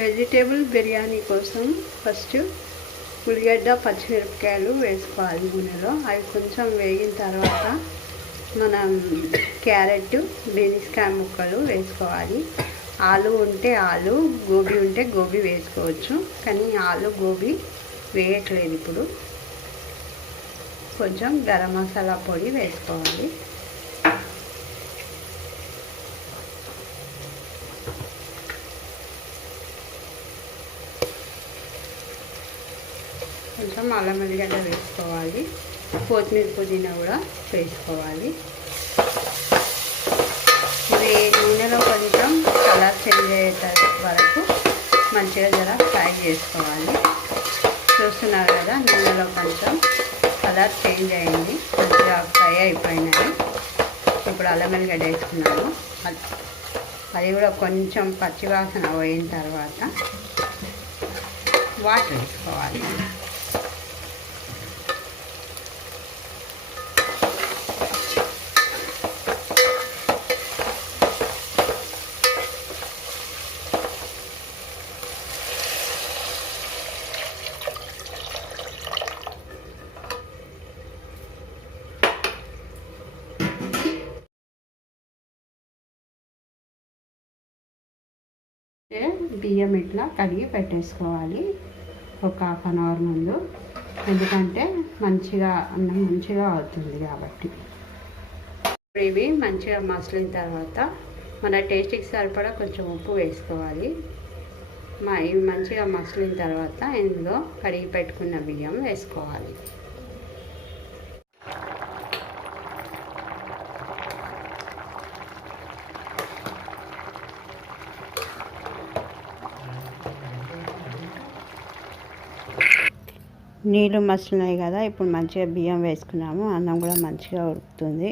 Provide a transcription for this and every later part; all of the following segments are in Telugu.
వెజిటేబుల్ బిర్యానీ కోసం ఫస్ట్ ఉల్లిగడ్డ పచ్చిమిరపకాయలు వేసుకోవాలి నూనెలో. అవి కొంచెం వేగిన తర్వాత మనం క్యారెట్ బీన్స్కాయ ముక్కలు వేసుకోవాలి. ఆలు ఉంటే ఆలు, గోబీ ఉంటే గోబీ వేసుకోవచ్చు, కానీ ఆలు గోబీ వేయట్లేదు ఇప్పుడు. కొంచెం గరం మసాలా పొడి వేసుకోవాలి. కొంచెం అల్లం వెల్లిగడ్డ వేసుకోవాలి. కొత్తిమీర పుదీనా కూడా వేసుకోవాలి. ఇది నూనెలో కొంచెం కలర్ చేంజ్ అయ్యే వరకు మంచిగా జర ఫ్రై చేసుకోవాలి. చూస్తున్నారు కదా, నూనెలో కొంచెం కలర్ చేంజ్ అయింది, మంచిగా ఫ్రై అయిపోయినాయి. ఇప్పుడు అల్లం వెల్లిగడ్డ వేసుకున్నాను. అది కూడా కొంచెం పచ్చివాసన పోయిన తర్వాత వాటర్ వేసుకోవాలి. బియ్యం ఇట్లా కడిగి పెట్టేసుకోవాలి ఒక హాఫ్ అన్ అవర్ ముందు, ఎందుకంటే మంచిగా అన్నం మంచిగా అవుతుంది కాబట్టి. ఇవి మంచిగా మసిలిన తర్వాత మన టేస్ట్కి సరిపడా కొంచెం ఉప్పు వేసుకోవాలి. ఇవి మంచిగా మసిలిన తర్వాత ఇందులో కడిగి పెట్టుకున్న బియ్యం వేసుకోవాలి. నీళ్ళు మసిలినాయి కదా, ఇప్పుడు మంచిగా బియ్యం వేసుకున్నాము. అన్నం కూడా మంచిగా ఉడుకుతుంది.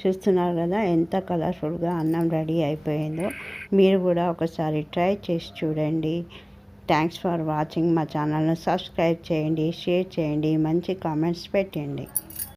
చూస్తున్నారు కదా ఎంత కలర్ఫుల్గా అన్నం రెడీ అయిపోయిందో. మీరు కూడా ఒకసారి ట్రై చేసి చూడండి. Thanks for watching. మా ఛానల్ను సబ్స్క్రైబ్ చేయండి, షేర్ చేయండి, మంచి కామెంట్స్ పెట్టండి.